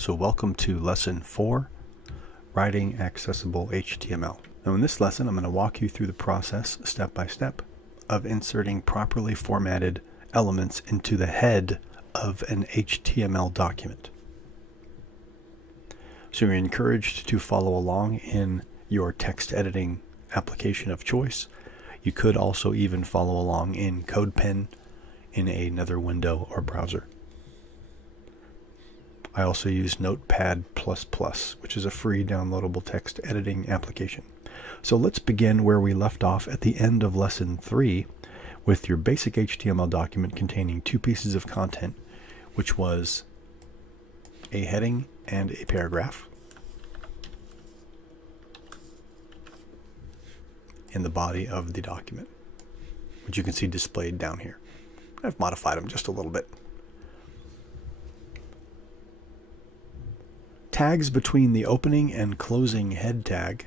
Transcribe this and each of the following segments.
So welcome to Lesson 4, Writing Accessible HTML. Now in this lesson I'm going to walk you through the process step by step of inserting properly formatted elements into the head of an HTML document. So you're encouraged to follow along in your text editing application of choice. You could also even follow along in CodePen in another window or browser. I also use Notepad++, which is a free downloadable text editing application. So let's begin where we left off at the end of Lesson 3 with your basic HTML document containing two pieces of content, which was a heading and a paragraph in the body of the document, which you can see displayed down here. I've modified them just a little bit. Tags between the opening and closing head tag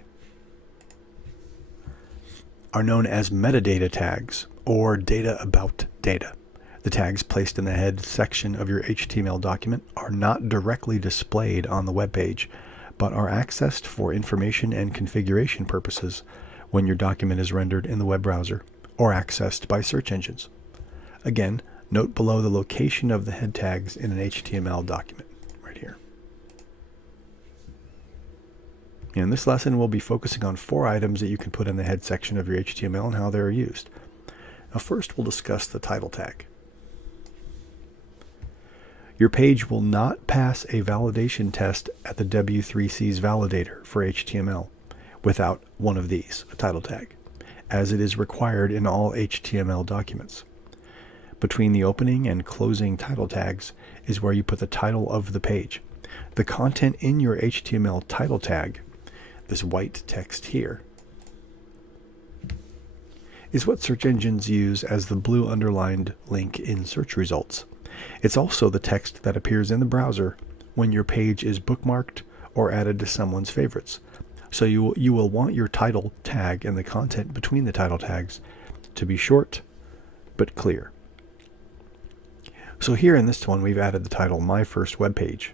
are known as metadata tags, or data about data. The tags placed in the head section of your HTML document are not directly displayed on the web page, but are accessed for information and configuration purposes when your document is rendered in the web browser or accessed by search engines. Again, note below the location of the head tags in an HTML document, right here. In this lesson, we'll be focusing on 4 items that you can put in the head section of your HTML and how they're used. Now first, we'll discuss the title tag. Your page will not pass a validation test at the W3C's validator for HTML without one of these, a title tag, as it is required in all HTML documents. Between the opening and closing title tags is where you put the title of the page. The content in your HTML title tag, this white text here, is what search engines use as the blue underlined link in search results. It's also the text that appears in the browser when your page is bookmarked or added to someone's favorites. So you will want your title tag and the content between the title tags to be short but clear. So here in this one we've added the title My First Web Page.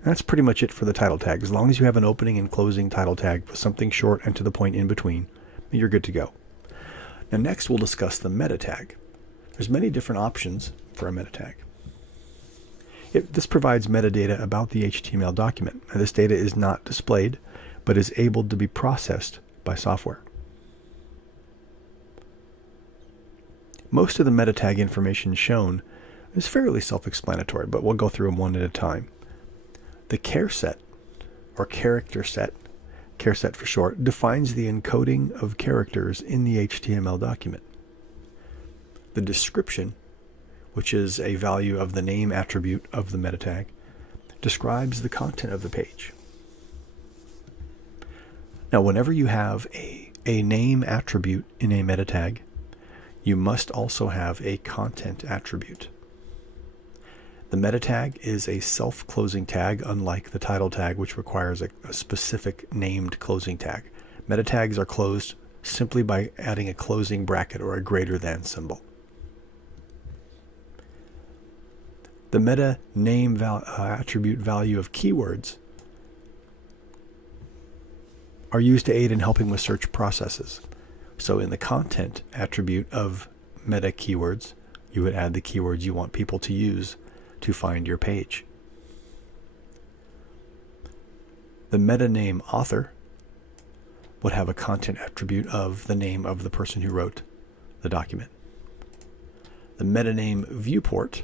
And that's pretty much it for the title tag. As long as you have an opening and closing title tag with something short and to the point in between, you're good to go. Now next we'll discuss the meta tag. There's many different options for a meta tag. This provides metadata about the HTML document. Now, this data is not displayed, but is able to be processed by software. Most of the meta tag information shown is fairly self-explanatory, but we'll go through them one at a time. The char set, or character set for short, defines the encoding of characters in the HTML document. The description, which is a value of the name attribute of the meta tag, describes the content of the page. Now, whenever you have a name attribute in a meta tag, you must also have a content attribute. The meta tag is a self-closing tag, unlike the title tag, which requires a specific named closing tag. Meta tags are closed simply by adding a closing bracket or a greater than symbol. The meta name attribute value of keywords are used to aid in helping with search processes. So in the content attribute of meta keywords, you would add the keywords you want people to use to find your page. The meta name author would have a content attribute of the name of the person who wrote the document. The meta name viewport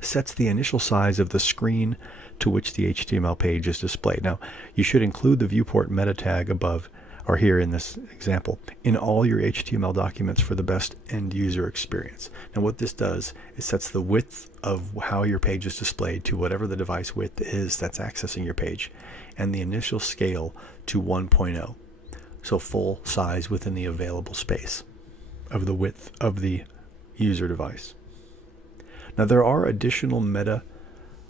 sets the initial size of the screen to which the HTML page is displayed. Now, you should include the viewport meta tag above, or here in this example, in all your HTML documents for the best end user experience. Now what this does is sets the width of how your page is displayed to whatever the device width is that's accessing your page, and the initial scale to 1.0, so full size within the available space of the width of the user device. Now there are additional meta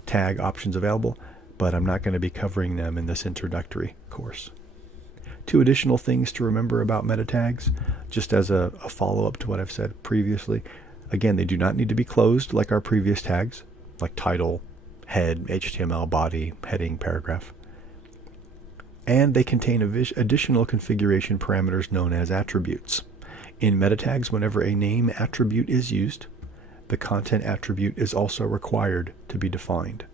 tag options available, but I'm not going to be covering them in this introductory course. 2 additional things to remember about meta tags, just as a follow-up to what I've said previously. Again, they do not need to be closed like our previous tags, like title head, HTML, body, heading, paragraph. And they contain additional configuration parameters known as attributes. In meta tags, whenever a name attribute is used, the content attribute is also required to be defined.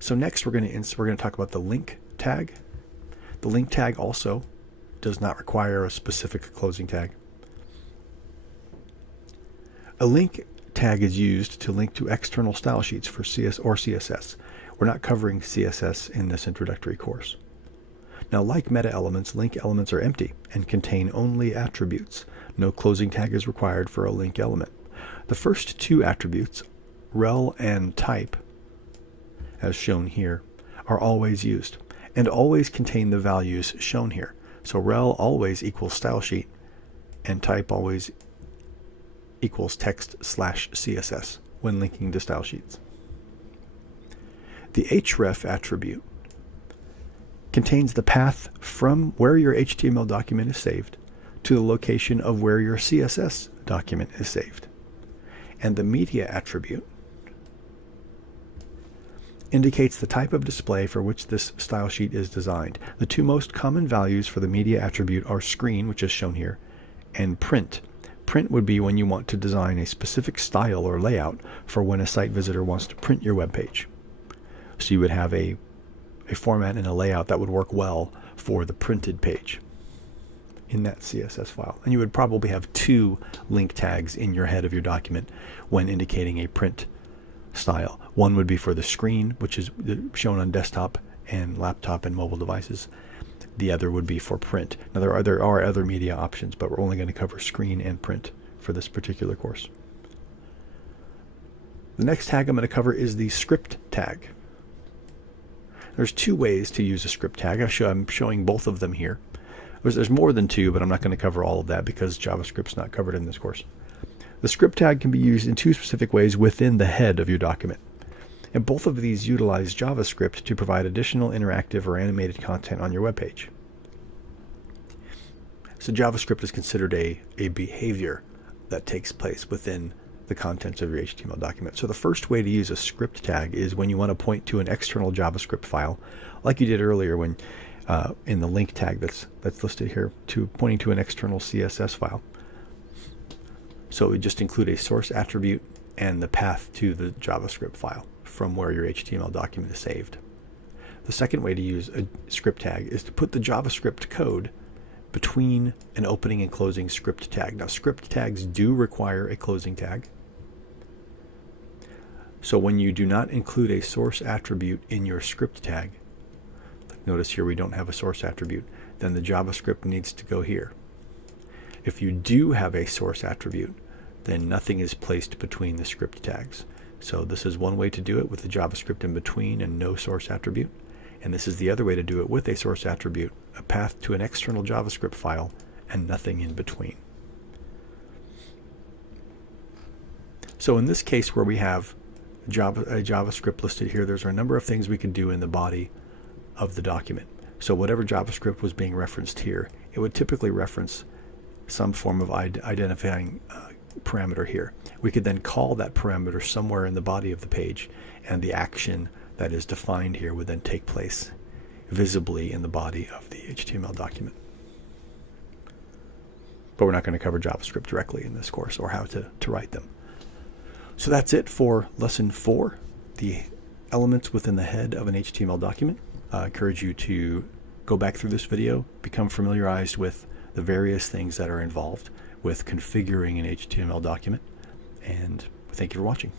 So next we're going to talk about the link tag. The link tag also does not require a specific closing tag. A link tag is used to link to external style sheets for CSS. We're not covering CSS in this introductory course. Now, like meta elements, link elements are empty and contain only attributes. No closing tag is required for a link element. The first two attributes, rel and type, as shown here, are always used and always contain the values shown here. So rel always equals style sheet and type always equals text/CSS when linking to style sheets. The href attribute contains the path from where your HTML document is saved to the location of where your CSS document is saved. And the media attribute indicates the type of display for which this style sheet is designed. The two most common values for the media attribute are screen, which is shown here, and print. Print would be when you want to design a specific style or layout for when a site visitor wants to print your web page. So you would have a format and a layout that would work well for the printed page in that CSS file. And you would probably have two link tags in your head of your document when indicating a print style. One would be for the screen, which is shown on desktop and laptop and mobile devices. The other would be for print. Now there are other media options, but we're only going to cover screen and print for this particular course. The next tag I'm going to cover is the script tag. There's two ways to use a script tag. I'm showing both of them here. There's more than two, but I'm not going to cover all of that because JavaScript's not covered in this course. The script tag can be used in two specific ways within the head of your document. And both of these utilize JavaScript to provide additional interactive or animated content on your web page. So JavaScript is considered a behavior that takes place within the contents of your HTML document. So the first way to use a script tag is when you want to point to an external JavaScript file, like you did earlier when in the link tag that's listed here, to pointing to an external CSS file. So it would just include a source attribute and the path to the JavaScript file from where your HTML document is saved. The second way to use a script tag is to put the JavaScript code between an opening and closing script tag. Now, script tags do require a closing tag. So when you do not include a source attribute in your script tag, notice here we don't have a source attribute, then the JavaScript needs to go here. If you do have a source attribute, then nothing is placed between the script tags. So this is one way to do it with the JavaScript in between and no source attribute. And this is the other way to do it with a source attribute, a path to an external JavaScript file, and nothing in between. So in this case where we have a JavaScript listed here, there's a number of things we can do in the body of the document. So whatever JavaScript was being referenced here, it would typically reference some form of identifying parameter here. We could then call that parameter somewhere in the body of the page, and the action that is defined here would then take place visibly in the body of the HTML document. But we're not going to cover JavaScript directly in this course or how to write them. So that's it for lesson 4, the elements within the head of an HTML document. I encourage you to go back through this video, become familiarized with the various things that are involved with configuring an HTML document, and thank you for watching.